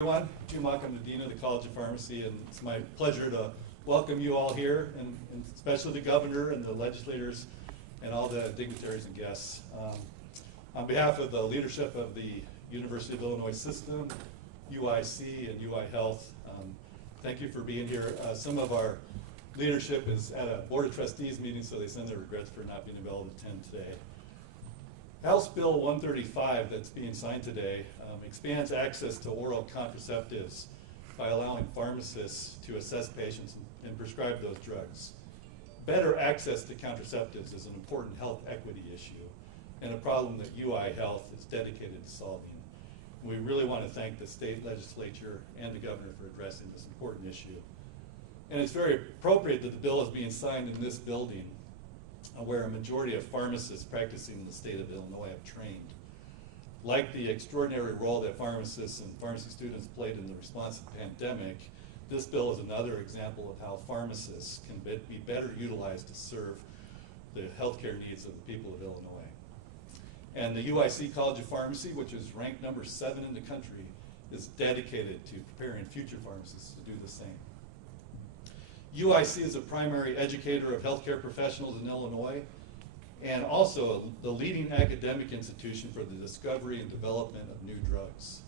Everyone, Jim Mock, I'm the Dean of the College of Pharmacy, and it's my pleasure to welcome you all here, and especially the governor and the legislators and all the dignitaries and guests. On behalf of the leadership of the University of Illinois system, UIC and UI Health, thank you for being here. Some of our leadership is at a Board of Trustees meeting, so they send their regrets for not being able to attend today. House Bill 135 that's being signed today expands access to oral contraceptives by allowing pharmacists to assess patients and prescribe those drugs. Better access to contraceptives is an important health equity issue and a problem that UI Health is dedicated to solving. We really want to thank the state legislature and the governor for addressing this important issue. And it's very appropriate that the bill is being signed in this building where a majority of pharmacists practicing in the state of Illinois have trained. Like the extraordinary role that pharmacists and pharmacy students played in the response to the pandemic, this bill is another example of how pharmacists can be better utilized to serve the healthcare needs of the people of Illinois. And the UIC College of Pharmacy, which is ranked number 7 in the country, is dedicated to preparing future pharmacists to do the same. UIC is a primary educator of healthcare professionals in Illinois and also the leading academic institution for the discovery and development of new drugs,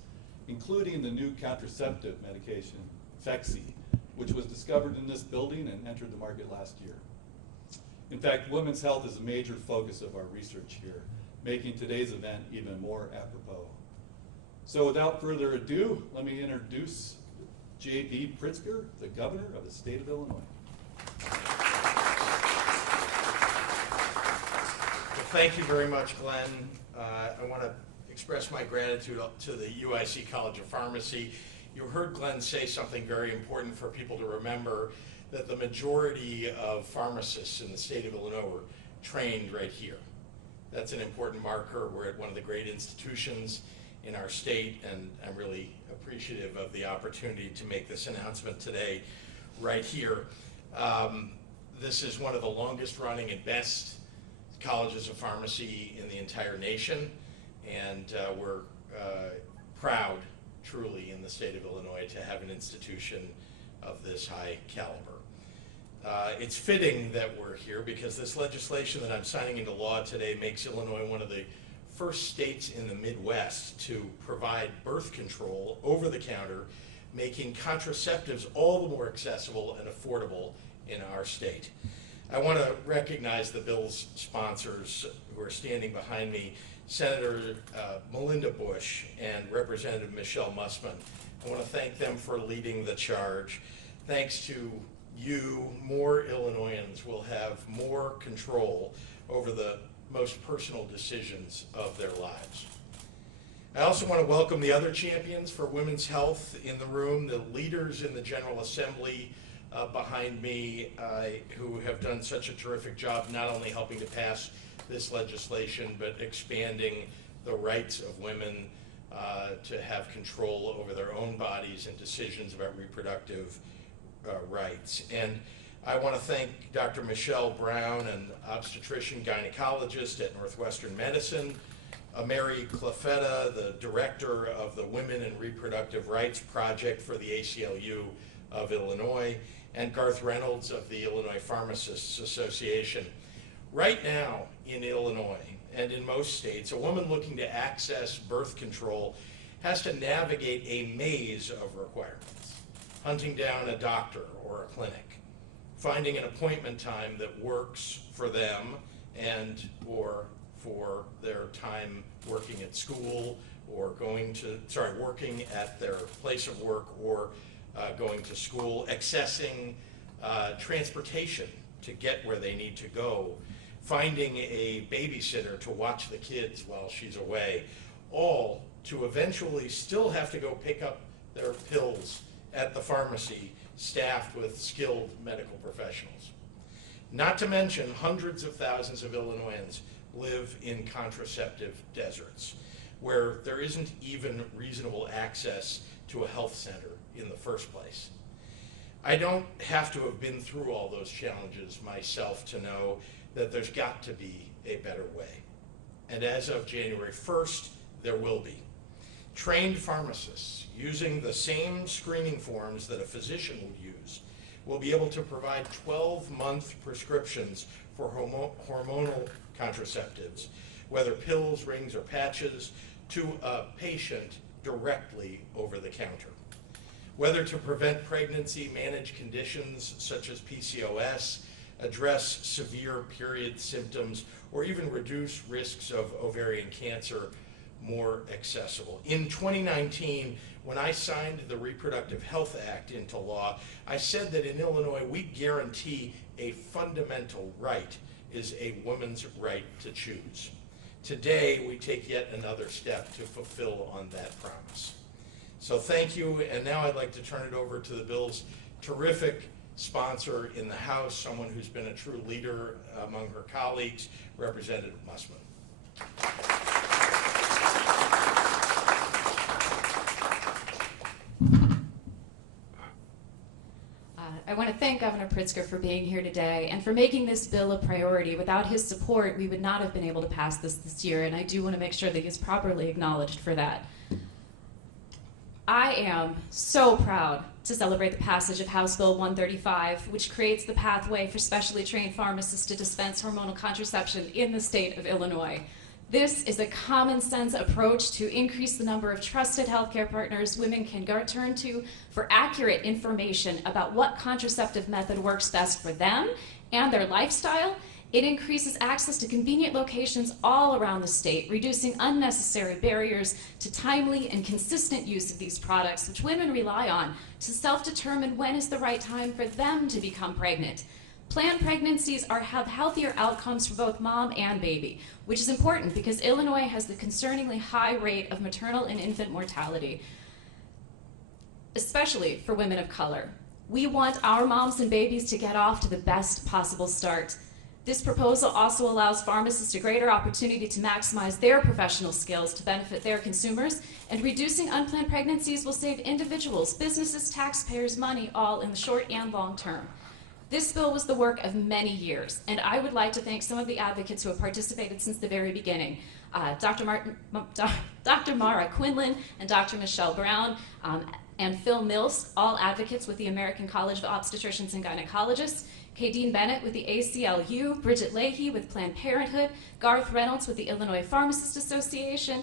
including the new contraceptive medication, Phexxi, which was discovered in this building and entered the market last year. In fact, women's health is a major focus of our research here, making today's event even more apropos. So without further ado, let me introduce J.B. Pritzker, the governor of the state of Illinois. Well, thank you very much, Glenn. I want to express my gratitude to the UIC College of Pharmacy. You heard Glenn say something very important for people to remember, that the majority of pharmacists in the state of Illinois were trained right here. That's an important marker. We're at one of the great institutions in our state, and I'm really appreciative of the opportunity to make this announcement today right here. This is one of the longest running and best colleges of pharmacy in the entire nation, and we're proud truly in the state of Illinois to have an institution of this high caliber. It's fitting that we're here because this legislation that I'm signing into law today makes Illinois one of the first states in the Midwest to provide birth control over the counter, making contraceptives all the more accessible and affordable in our state. I want to recognize the bill's sponsors who are standing behind me, Senator Melinda Bush and Representative Michelle Mussman. I want to thank them for leading the charge. Thanks to you, more Illinoisans will have more control over the most personal decisions of their lives. I also want to welcome the other champions for women's health in the room, the leaders in the General Assembly behind me who have done such a terrific job not only helping to pass this legislation but expanding the rights of women to have control over their own bodies and decisions about reproductive rights. And I want to thank Dr. Michelle Brown, an obstetrician gynecologist at Northwestern Medicine, Mary Clafetta, the director of the Women and Reproductive Rights Project for the ACLU of Illinois, and Garth Reynolds of the Illinois Pharmacists Association. Right now in Illinois and in most states, a woman looking to access birth control has to navigate a maze of requirements, hunting down a doctor or a clinic, finding an appointment time that works for them and or for their time working at school or working at their place of work or going to school, accessing transportation to get where they need to go, finding a babysitter to watch the kids while she's away, all to eventually still have to go pick up their pills at the pharmacy staffed with skilled medical professionals. Not to mention hundreds of thousands of Illinoisans live in contraceptive deserts where there isn't even reasonable access to a health center in the first place. I don't have to have been through all those challenges myself to know that there's got to be a better way. And as of January 1st, there will be. Trained pharmacists, using the same screening forms that a physician would use, will be able to provide 12-month prescriptions for hormonal contraceptives, whether pills, rings, or patches, to a patient directly over the counter. Whether to prevent pregnancy, manage conditions such as PCOS, address severe period symptoms, or even reduce risks of ovarian cancer more accessible. In 2019, when I signed the Reproductive Health Act into law, I said that in Illinois we guarantee a fundamental right is a woman's right to choose. Today, we take yet another step to fulfill on that promise. So thank you, and now I'd like to turn it over to the bill's terrific sponsor in the House, someone who's been a true leader among her colleagues, Representative Mussman. I want to thank Governor Pritzker for being here today and for making this bill a priority. Without his support, we would not have been able to pass this year, and I do want to make sure that he's properly acknowledged for that. I am so proud to celebrate the passage of House Bill 135, which creates the pathway for specially trained pharmacists to dispense hormonal contraception in the state of Illinois. This is a common sense approach to increase the number of trusted healthcare partners women can turn to for accurate information about what contraceptive method works best for them and their lifestyle. It increases access to convenient locations all around the state, reducing unnecessary barriers to timely and consistent use of these products, which women rely on to self-determine when is the right time for them to become pregnant. Planned pregnancies have healthier outcomes for both mom and baby, which is important because Illinois has the concerningly high rate of maternal and infant mortality, especially for women of color. We want our moms and babies to get off to the best possible start. This proposal also allows pharmacists a greater opportunity to maximize their professional skills to benefit their consumers, and reducing unplanned pregnancies will save individuals, businesses, taxpayers money, all in the short and long term. This bill was the work of many years, and I would like to thank some of the advocates who have participated since the very beginning. Dr. Mara Quinlan and Dr. Michelle Brown and Phil Mills, all advocates with the American College of Obstetricians and Gynecologists, Kadeen Bennett with the ACLU, Bridget Leahy with Planned Parenthood, Garth Reynolds with the Illinois Pharmacists Association,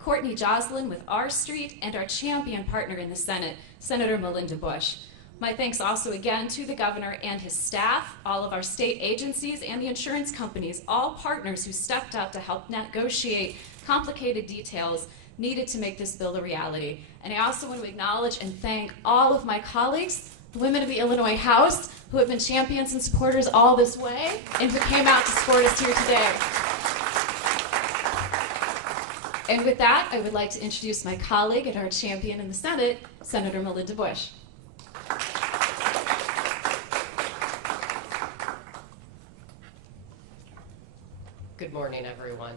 Courtney Joslin with R Street, and our champion partner in the Senate, Senator Melinda Bush. My thanks also again to the governor and his staff, all of our state agencies, and the insurance companies, all partners who stepped up to help negotiate complicated details needed to make this bill a reality. And I also want to acknowledge and thank all of my colleagues, the women of the Illinois House, who have been champions and supporters all this way, and who came out to support us here today. And with that, I would like to introduce my colleague and our champion in the Senate, Senator Melinda Bush. Good morning, everyone.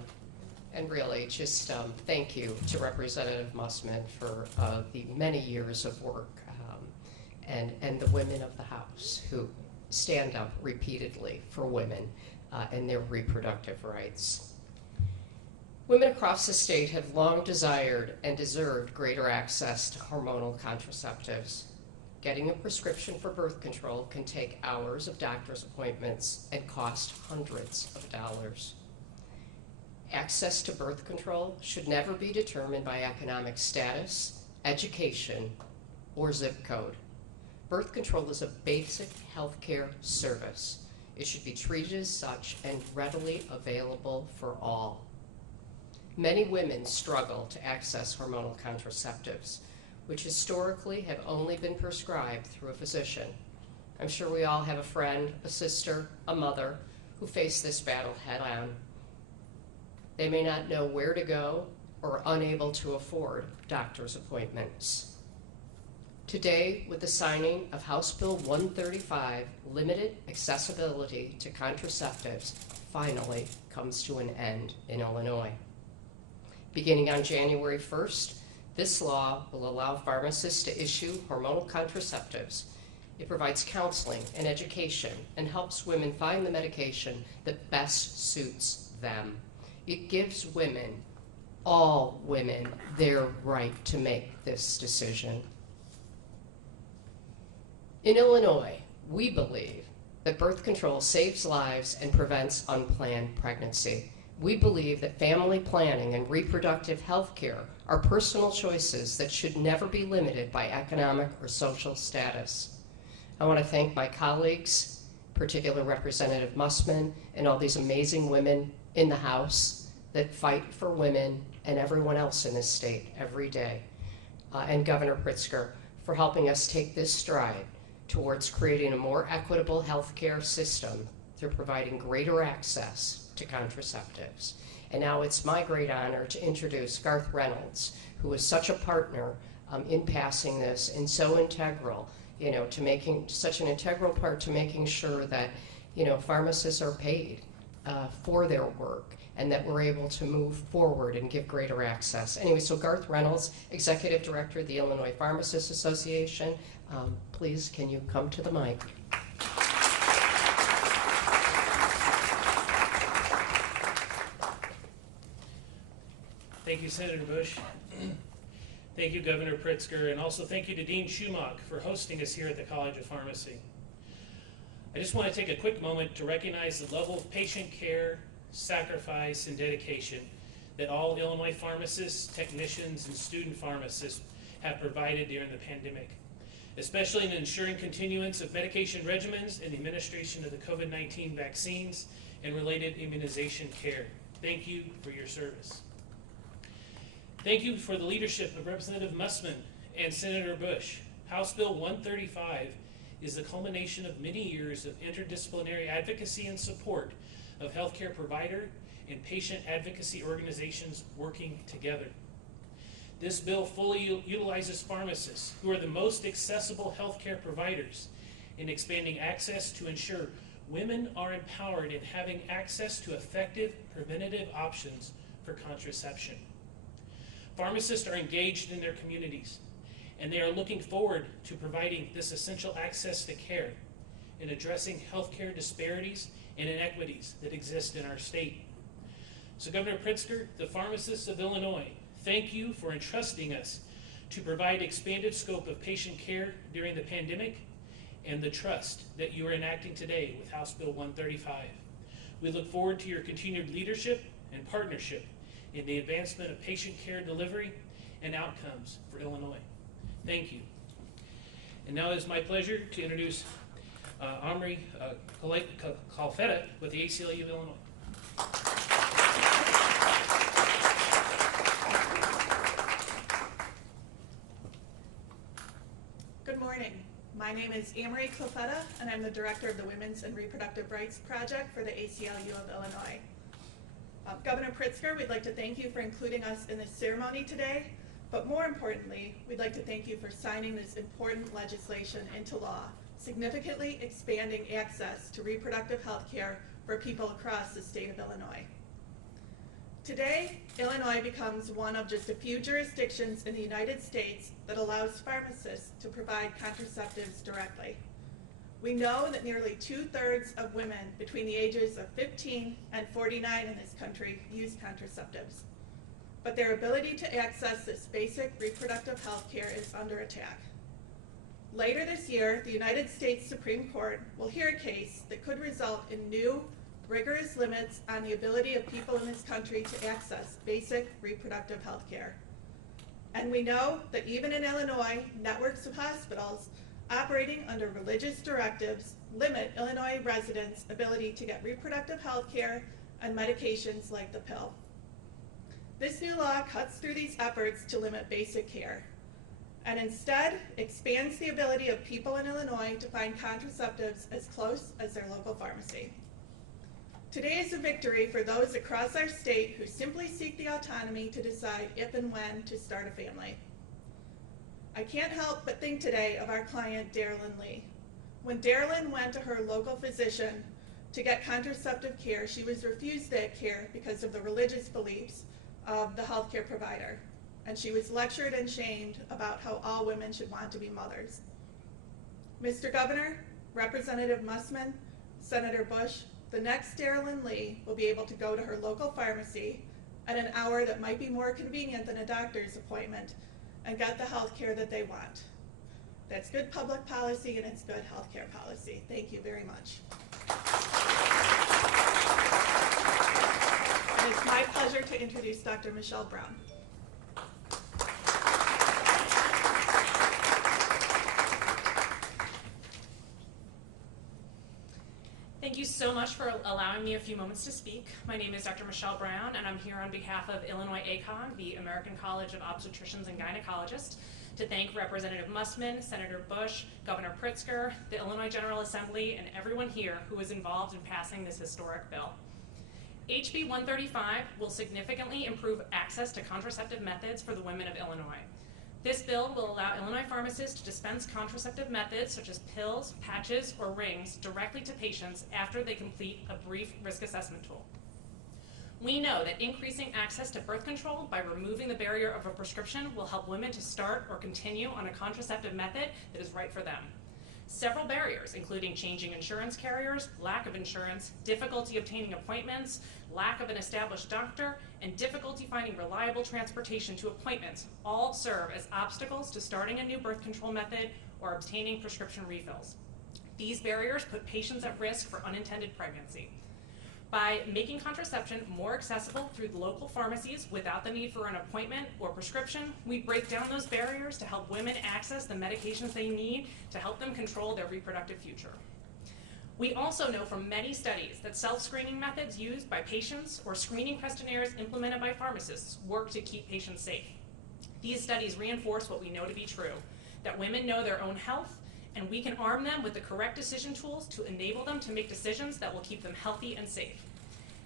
And really, just thank you to Representative Mussman for the many years of work and the women of the House who stand up repeatedly for women and their reproductive rights. Women across the state have long desired and deserved greater access to hormonal contraceptives. Getting a prescription for birth control can take hours of doctor's appointments and cost hundreds of dollars. Access to birth control should never be determined by economic status, education, or zip code. Birth control is a basic healthcare service. It should be treated as such and readily available for all. Many women struggle to access hormonal contraceptives, which historically have only been prescribed through a physician. I'm sure we all have a friend, a sister, a mother who face this battle head-on. They may not know where to go or are unable to afford doctor's appointments. Today, with the signing of House Bill 135, limited accessibility to contraceptives finally comes to an end in Illinois. Beginning on January 1st, this law will allow pharmacists to issue hormonal contraceptives. It provides counseling and education and helps women find the medication that best suits them. It gives women all women their right to make this decision. In Illinois, we believe that birth control saves lives and prevents unplanned pregnancy. We believe that family planning and reproductive health care are personal choices that should never be limited by economic or social status. I want to thank my colleagues, particularly Representative Mussman, and all these amazing women in the House that fight for women and everyone else in this state every day, and Governor Pritzker for helping us take this stride towards creating a more equitable healthcare system through providing greater access to contraceptives. And now it's my great honor to introduce Garth Reynolds, who is such a partner in passing this and so integral, to making such an integral part to making sure that, pharmacists are paid for their work and that we're able to move forward and give greater access. Anyway, so Garth Reynolds, Executive Director of the Illinois Pharmacists Association, please, can you come to the mic? Thank you, Senator Bush. Thank you, Governor Pritzker, and also thank you to Dean Schumacher for hosting us here at the College of Pharmacy. I just want to take a quick moment to recognize the level of patient care, sacrifice, and dedication that all Illinois pharmacists, technicians, and student pharmacists have provided during the pandemic, especially in ensuring continuance of medication regimens and the administration of the COVID-19 vaccines and related immunization care. Thank you for your service. Thank you for the leadership of Representative Mussman and Senator Bush. House Bill 135 is the culmination of many years of interdisciplinary advocacy and support of healthcare provider and patient advocacy organizations working together. This bill fully utilizes pharmacists, who are the most accessible healthcare providers, in expanding access to ensure women are empowered in having access to effective preventative options for contraception. Pharmacists are engaged in their communities, and they are looking forward to providing this essential access to care and addressing healthcare disparities and inequities that exist in our state. So Governor Pritzker, the pharmacists of Illinois, thank you for entrusting us to provide expanded scope of patient care during the pandemic and the trust that you are enacting today with House Bill 135. We look forward to your continued leadership and partnership in the advancement of patient care delivery and outcomes for Illinois. Thank you. And now it is my pleasure to introduce Omri Kalfetta with the ACLU of Illinois. Good morning. My name is Amory Clefetta, and I'm the director of the Women's and Reproductive Rights Project for the ACLU of Illinois. Governor Pritzker, we'd like to thank you for including us in this ceremony today, but more importantly, we'd like to thank you for signing this important legislation into law, significantly expanding access to reproductive health care for people across the state of Illinois. Today, Illinois becomes one of just a few jurisdictions in the United States that allows pharmacists to provide contraceptives directly. We know that nearly 2/3 of women between the ages of 15 and 49 in this country use contraceptives, but their ability to access this basic reproductive health care is under attack. Later this year, the United States Supreme Court will hear a case that could result in new, rigorous limits on the ability of people in this country to access basic reproductive health care. And we know that even in Illinois, networks of hospitals operating under religious directives limit Illinois residents' ability to get reproductive health care and medications like the pill. This new law cuts through these efforts to limit basic care, and instead expands the ability of people in Illinois to find contraceptives as close as their local pharmacy. Today is a victory for those across our state who simply seek the autonomy to decide if and when to start a family. I can't help but think today of our client, Darylyn Lee. When Darylyn went to her local physician to get contraceptive care, she was refused that care because of the religious beliefs of the healthcare provider, and she was lectured and shamed about how all women should want to be mothers. Mr. Governor, Representative Mussman, Senator Bush, the next Darylyn Lee will be able to go to her local pharmacy at an hour that might be more convenient than a doctor's appointment and get the health care that they want. That's good public policy and it's good health care policy. Thank you very much. And it's my pleasure to introduce Dr. Michelle Brown. Thank you so much for allowing me a few moments to speak. My name is Dr. Michelle Brown, and I'm here on behalf of Illinois ACOG, the American College of Obstetricians and Gynecologists, to thank Representative Mussman, Senator Bush, Governor Pritzker, the Illinois General Assembly, and everyone here who was involved in passing this historic bill. HB 135 will significantly improve access to contraceptive methods for the women of Illinois. This bill will allow Illinois pharmacists to dispense contraceptive methods such as pills, patches, or rings directly to patients after they complete a brief risk assessment tool. We know that increasing access to birth control by removing the barrier of a prescription will help women to start or continue on a contraceptive method that is right for them. Several barriers, including changing insurance carriers, lack of insurance, difficulty obtaining appointments, lack of an established doctor, and difficulty finding reliable transportation to appointments, all serve as obstacles to starting a new birth control method or obtaining prescription refills. These barriers put patients at risk for unintended pregnancy. By making contraception more accessible through the local pharmacies without the need for an appointment or prescription, we break down those barriers to help women access the medications they need to help them control their reproductive future. We also know from many studies that self-screening methods used by patients or screening questionnaires implemented by pharmacists work to keep patients safe. These studies reinforce what we know to be true, that women know their own health, and we can arm them with the correct decision tools to enable them to make decisions that will keep them healthy and safe.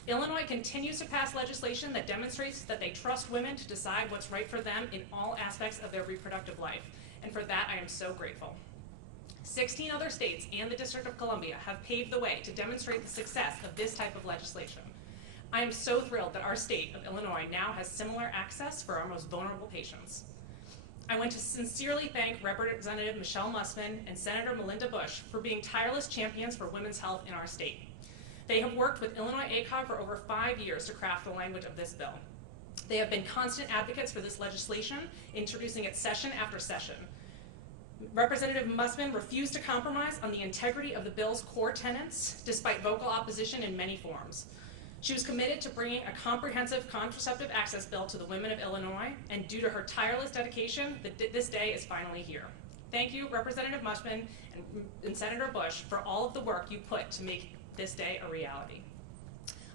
Illinois continues to pass legislation that demonstrates that they trust women to decide what's right for them in all aspects of their reproductive life, and for that I am so grateful. 16 other states and the District of Columbia have paved the way to demonstrate the success of this type of legislation. I am so thrilled that our state of Illinois now has similar access for our most vulnerable patients. I want to sincerely thank Representative Michelle Mussman and Senator Melinda Bush for being tireless champions for women's health in our state. They have worked with Illinois ACOG for over 5 years to craft the language of this bill. They have been constant advocates for this legislation, introducing it session after session. Representative Mussman refused to compromise on the integrity of the bill's core tenets, despite vocal opposition in many forms. She was committed to bringing a comprehensive contraceptive access bill to the women of Illinois, and due to her tireless dedication, this day is finally here. Thank you, Representative Mussman and Senator Bush, for all of the work you put to make this day a reality.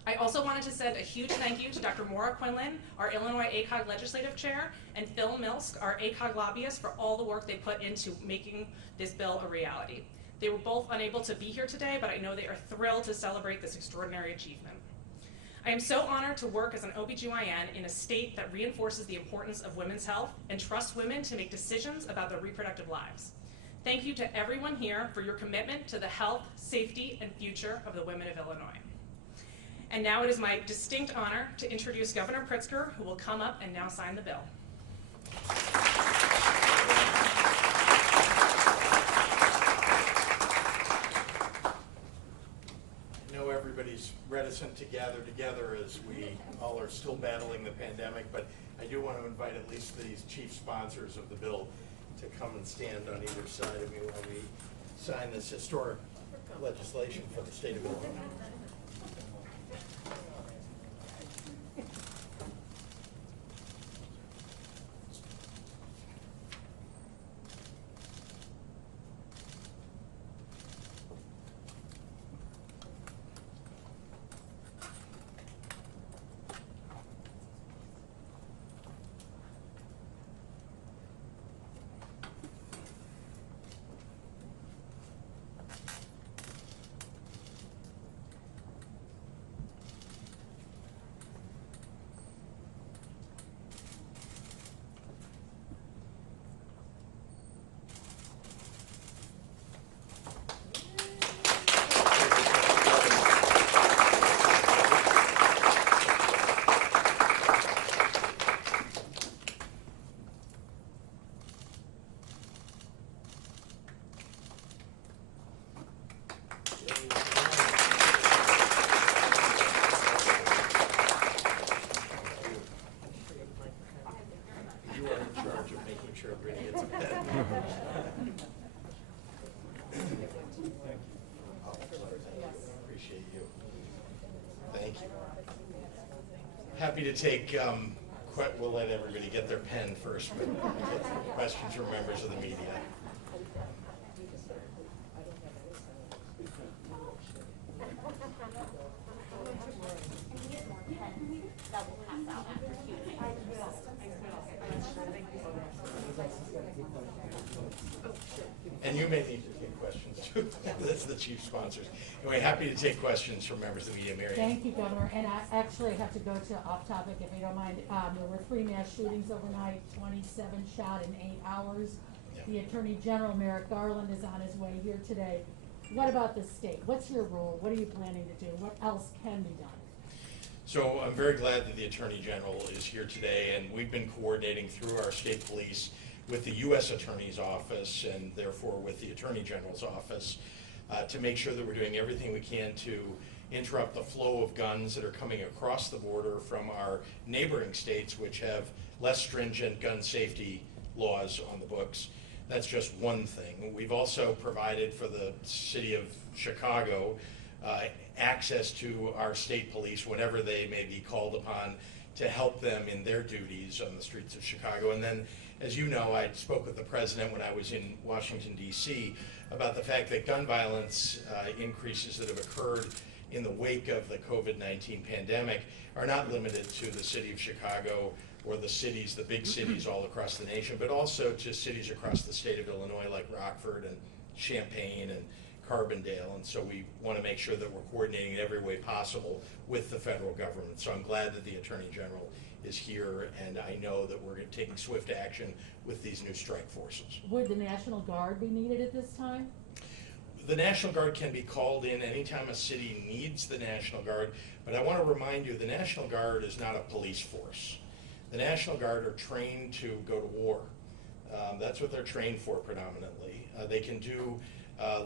I also wanted to send a huge thank you to Dr. Maura Quinlan, our Illinois ACOG Legislative Chair, and Phil Milsk, our ACOG lobbyist, for all the work they put into making this bill a reality. They were both unable to be here today, but I know they are thrilled to celebrate this extraordinary achievement. I am so honored to work as an OBGYN in a state that reinforces the importance of women's health and trusts women to make decisions about their reproductive lives. Thank you to everyone here for your commitment to the health, safety, and future of the women of Illinois. And now it is my distinct honor to introduce Governor Pritzker, who will come up and now sign the bill. I know everybody's reticent to gather together as we all are still battling the pandemic, but I do want to invite at least these chief sponsors of the bill to come and stand on either side of me while we sign this historic legislation for the state of Illinois. Appreciate you. Thank you. Happy to take, we'll let everybody get their pen first, but questions from members of the media. And you may need to take questions too. That's the chief sponsors. Anyway, happy to take questions from members of the media. Mary. Thank you, Governor. And I actually have to go to off topic if you don't mind. There were 3 mass shootings overnight, 27 shot in 8 hours. Yeah. The Attorney General, Merrick Garland, is on his way here today. What about the state? What's your role? What are you planning to do? What else can be done? So I'm very glad that the Attorney General is here today, and we've been coordinating through our state police with the U.S. Attorney's Office and therefore with the Attorney General's Office to make sure that we're doing everything we can to interrupt the flow of guns that are coming across the border from our neighboring states, which have less stringent gun safety laws on the books. That's just one thing. We've also provided for the city of Chicago access to our state police whenever they may be called upon to help them in their duties on the streets of Chicago. And then, as you know, I spoke with the president when I was in Washington, D.C. about the fact that gun violence increases that have occurred in the wake of the COVID-19 pandemic are not limited to the city of Chicago or the cities, the big cities all across the nation, but also to cities across the state of Illinois like Rockford and Champaign and Carbondale. And so we want to make sure that we're coordinating in every way possible with the federal government. So I'm glad that the Attorney General is here, and I know that we're taking swift action with these new strike forces. Would the National Guard be needed at this time? The National Guard can be called in anytime a city needs the National Guard, but I want to remind you the National Guard is not a police force. The National Guard are trained to go to war. That's what they're trained for predominantly. They can do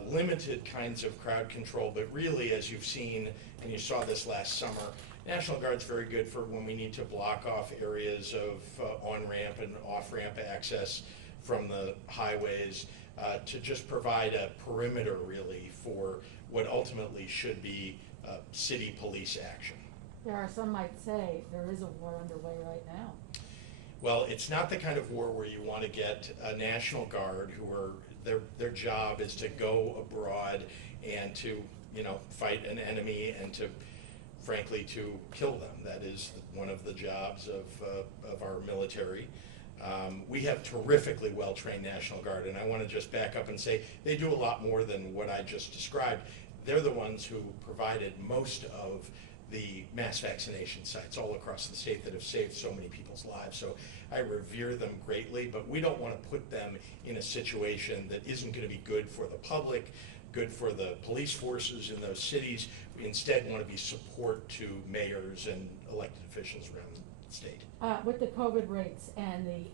limited kinds of crowd control, but really, as you've seen, and you saw this last summer, National Guard's very good for when we need to block off areas of on-ramp and off-ramp access from the highways to just provide a perimeter, really, for what ultimately should be city police action. There are some might say there is a war underway right now. Well, it's not the kind of war where you want to get a National Guard who are, their job is to go abroad and to, fight an enemy and to, frankly, to kill them. That is one of the jobs of our military. We have terrifically well-trained National Guard, and I want to just back up and say they do a lot more than what I just described. They're the ones who provided most of the mass vaccination sites all across the state that have saved so many people's lives. So I revere them greatly, but we don't want to put them in a situation that isn't going to be good for the public, good for the police forces in those cities. We instead want to be support to mayors and elected officials around the state. With the COVID rates and the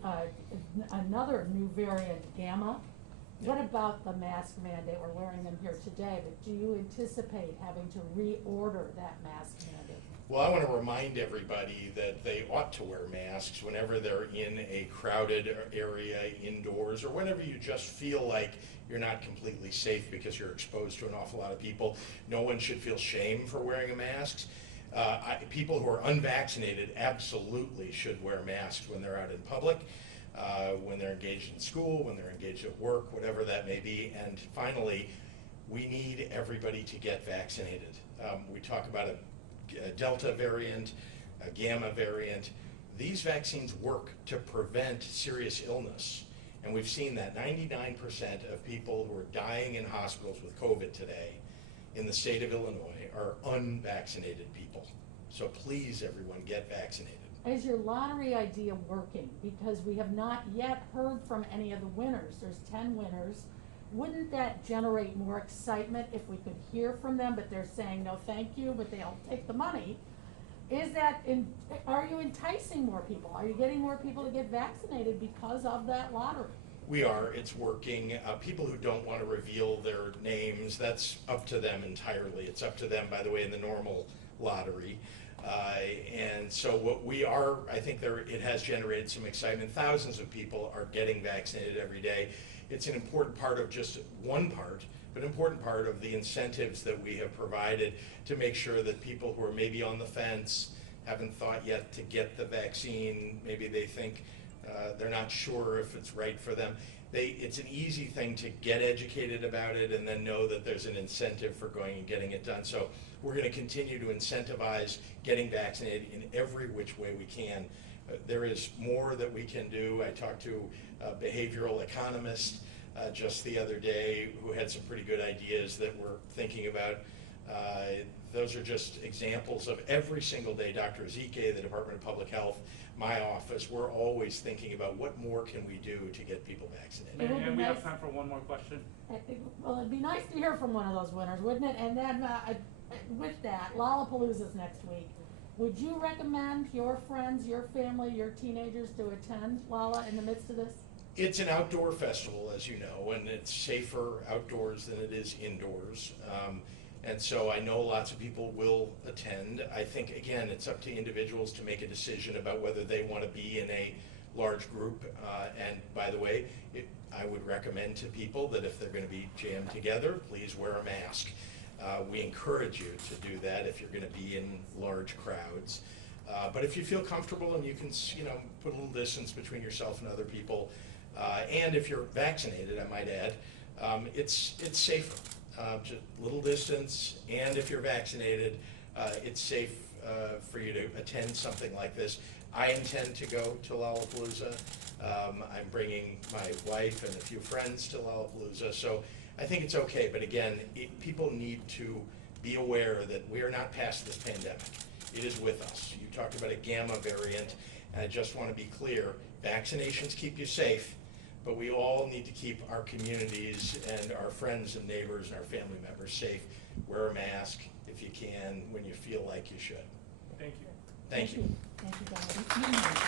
another new variant, Gamma, what about the mask mandate? We're wearing them here today, but do you anticipate having to reorder that mask mandate? Well, I want to remind everybody that they ought to wear masks whenever they're in a crowded area indoors or whenever you just feel like you're not completely safe because you're exposed to an awful lot of people. No one should feel shame for wearing a mask. People who are unvaccinated absolutely should wear masks when they're out in public. When they're engaged in school, when they're engaged at work, whatever that may be. And finally, we need everybody to get vaccinated. We talk about a Delta variant, a Gamma variant. These vaccines work to prevent serious illness. And we've seen that 99% of people who are dying in hospitals with COVID today in the state of Illinois are unvaccinated people. So please, everyone, get vaccinated. Is your lottery idea working? Because we have not yet heard from any of the winners. There's 10 winners. Wouldn't that generate more excitement if we could hear from them, but they're saying no thank you, but they'll take the money? Are you enticing more people? Are you getting more people to get vaccinated because of that lottery? We are. It's working. People who don't want to reveal their names, that's up to them entirely. It's up to them, by the way, in the normal lottery. And so what we are, I think it has generated some excitement. Thousands of people are getting vaccinated every day. it's an important part of just one part, but an important part of the incentives that we have provided to make sure that people who are maybe on the fence, haven't thought yet to get the vaccine, maybe they think they're not sure if it's right for them. It's an easy thing to get educated about it and then know that there's an incentive for going and getting it done. So we're going to continue to incentivize getting vaccinated in every which way we can. There is more that we can do. I talked to a behavioral economist just the other day who had some pretty good ideas that we're thinking about. Those are just examples of every single day. Dr. Ezike, the Department of Public Health, my office, we're always thinking about what more can we do to get people vaccinated. It would be And we have nice- time for one more question. Well, it'd be nice to hear from one of those winners, wouldn't it? And then, with that, Lollapalooza's next week. Would you recommend your friends, your family, your teenagers to attend Lolla in the midst of this? It's an outdoor festival, as you know, and it's safer outdoors than it is indoors. And so I know lots of people will attend. I think, again, it's up to individuals to make a decision about whether they want to be in a large group. And by the way, I would recommend to people that if they're going to be jammed together, please wear a mask. We encourage you to do that if you're going to be in large crowds. But if you feel comfortable and you can, put a little distance between yourself and other people, and if you're vaccinated, I might add, it's safer. Just little distance, and if you're vaccinated, it's safe for you to attend something like this. I intend to go to Lollapalooza. I'm bringing my wife and a few friends to Lollapalooza, so I think it's okay. But again, people need to be aware that we are not past this pandemic. It is with us. You talked about a gamma variant, and I just want to be clear, vaccinations keep you safe, but we all need to keep our communities and our friends and neighbors and our family members safe. Wear a mask if you can, when you feel like you should. Thank you. Thank you. Thank you, guys.